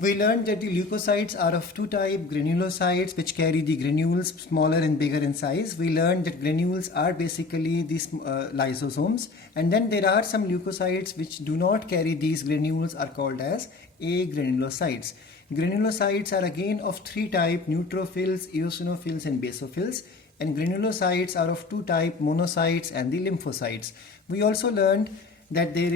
We learned that the leukocytes are of two types, granulocytes, which carry the granules smaller and bigger in size. We learned that granules are basically these lysosomes. And then there are some leukocytes which do not carry these granules, are called as agranulocytes. Granulocytes are again of three types, neutrophils, eosinophils and basophils. And granulocytes are of two types, monocytes and the lymphocytes. We also learned that there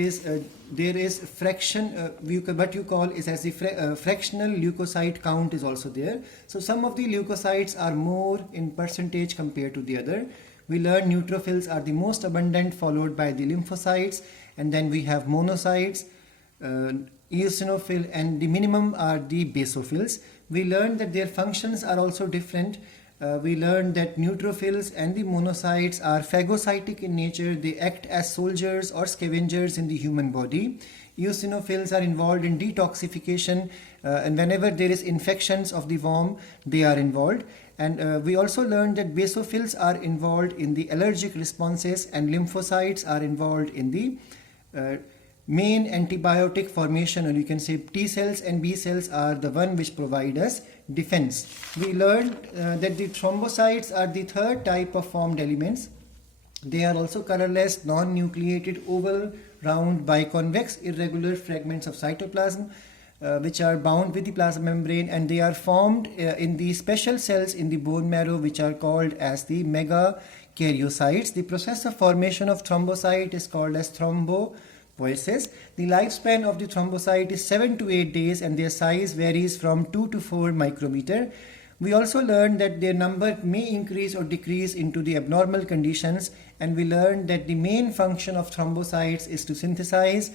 is fraction, what you call is as the fractional leukocyte count is also there. So some of the leukocytes are more in percentage compared to the other. We learned neutrophils are the most abundant, followed by the lymphocytes, and then we have monocytes, eosinophil, and the minimum are the basophils. We learned that their functions are also different. We learned that neutrophils and the monocytes are phagocytic in nature. They act as soldiers or scavengers in the human body. Eosinophils are involved in detoxification, and whenever there is infections of the worm, they are involved. And we also learned that basophils are involved in the allergic responses, and lymphocytes are involved in the main antibiotic formation, or you can say T cells and B cells are the one which provide us defense. We learned that the thrombocytes are the third type of formed elements. They are also colorless, non-nucleated, oval, round, biconvex, irregular fragments of cytoplasm which are bound with the plasma membrane, and they are formed in the special cells in the bone marrow which are called as the megakaryocytes. The process of formation of thrombocyte is called as thrombopoiesis. The lifespan of the thrombocyte is 7 to 8 days, and their size varies from 2 to 4 micrometer. We also learned that their number may increase or decrease into the abnormal conditions, and we learned that the main function of thrombocytes is to synthesize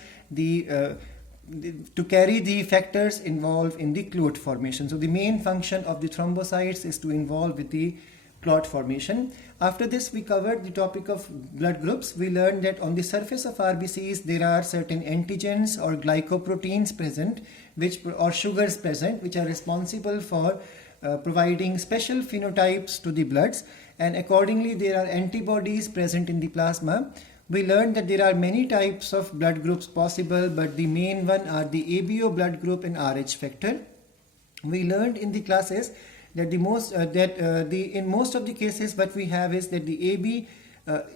to carry the factors involved in the clot formation. So the main function of the thrombocytes is to involve with the clot formation. After this, we covered the topic of blood groups. We learned that on the surface of RBCs there are certain antigens or glycoproteins present, or sugars present, which are responsible for providing special phenotypes to the bloods, and accordingly there are antibodies present in the plasma. We learned that there are many types of blood groups possible, but the main one are the ABO blood group and Rh factor. We learned in the classes that in most of the cases what we have is that the AB,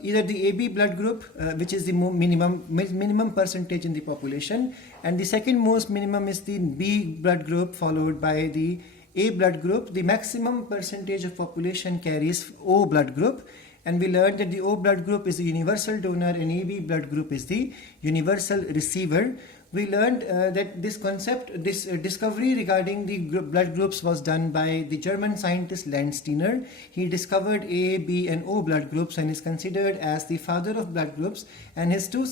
either the AB blood group, which is the minimum percentage in the population, and the second most minimum is the B blood group, followed by the A blood group. The maximum percentage of population carries O blood group, and we learned that the O blood group is the universal donor and AB blood group is the universal receiver. We learned that this discovery regarding the blood groups was done by the German scientist Landsteiner. He discovered A, B and O blood groups and is considered as the father of blood groups, and his two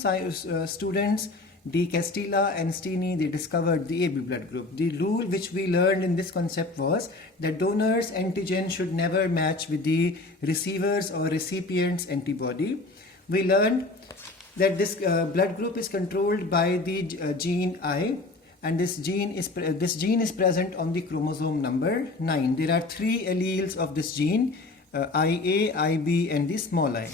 students De Castilla and Stini, they discovered the AB blood group. The rule which we learned in this concept was that donor's antigen should never match with the receiver's or recipient's antibody. We learned that this blood group is controlled by the gene I, and this gene is present on the chromosome number 9. There are 3 alleles of this gene, IA, IB and the small I.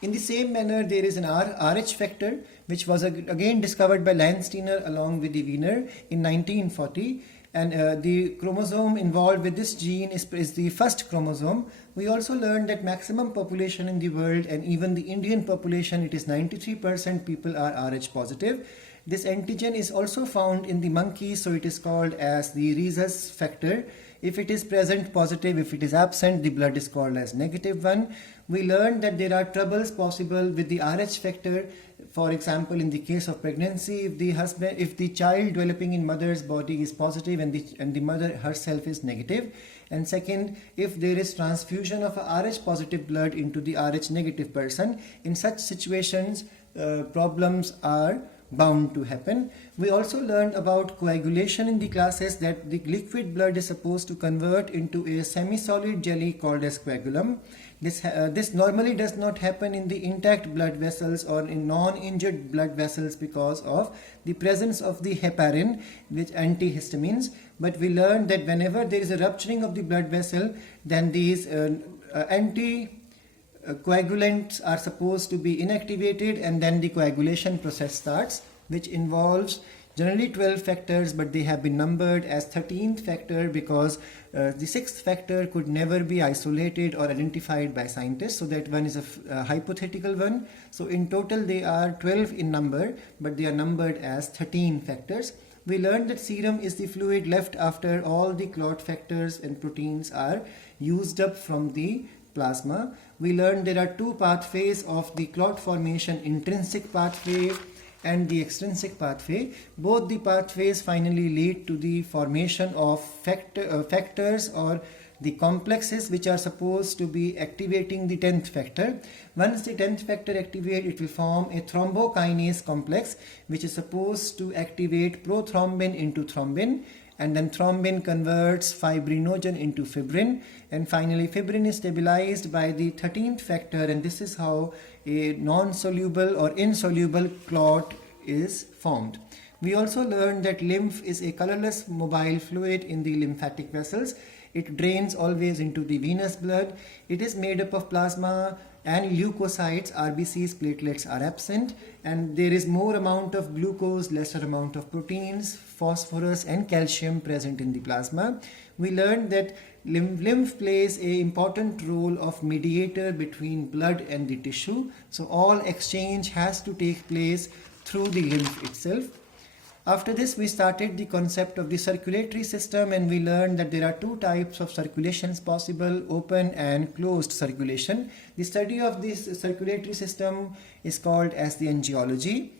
In the same manner, there is an Rh factor, which was again discovered by Landsteiner along with the Wiener in 1940. And the chromosome involved with this gene is the first chromosome. We also learned that maximum population in the world, and even the Indian population, it is 93% people are Rh positive. This antigen is also found in the monkeys, so it is called as the rhesus factor. If it is present, positive. If it is absent, the blood is called as negative one. We learned that there are troubles possible with the Rh factor. For example, in the case of pregnancy, if the child developing in mother's body is positive and the mother herself is negative. And second, if there is transfusion of a Rh positive blood into the Rh negative person, in such situations, problems are bound to happen. We also learned about coagulation in the classes, that the liquid blood is supposed to convert into a semi-solid jelly called as coagulum. This normally does not happen in the intact blood vessels or in non-injured blood vessels because of the presence of the heparin, which antihistamines. But we learned that whenever there is a rupturing of the blood vessel, then these coagulants are supposed to be inactivated, and then the coagulation process starts, which involves generally 12 factors, but they have been numbered as 13th factor because the 6th factor could never be isolated or identified by scientists. So that one is a hypothetical one. So in total they are 12 in number, but they are numbered as 13 factors. We learned that serum is the fluid left after all the clot factors and proteins are used up from the plasma. We learned there are two pathways of the clot formation, intrinsic pathway and the extrinsic pathway. Both the pathways finally lead to the formation of factors or the complexes which are supposed to be activating the 10th factor. Once the 10th factor activates, it will form a thrombokinase complex which is supposed to activate prothrombin into thrombin, and then thrombin converts fibrinogen into fibrin, and finally fibrin is stabilized by the 13th factor, and this is how a non-soluble or insoluble clot is formed. We also learned that lymph is a colorless mobile fluid in the lymphatic vessels. It drains always into the venous blood. It is made up of plasma and leukocytes. RBCs, platelets are absent, and there is more amount of glucose, lesser amount of proteins, phosphorus and calcium present in the plasma. We learned that lymph plays an important role of mediator between blood and the tissue. So all exchange has to take place through the lymph itself. After this, we started the concept of the circulatory system, and we learned that there are two types of circulations possible, open and closed circulation. The study of this circulatory system is called as the angiology.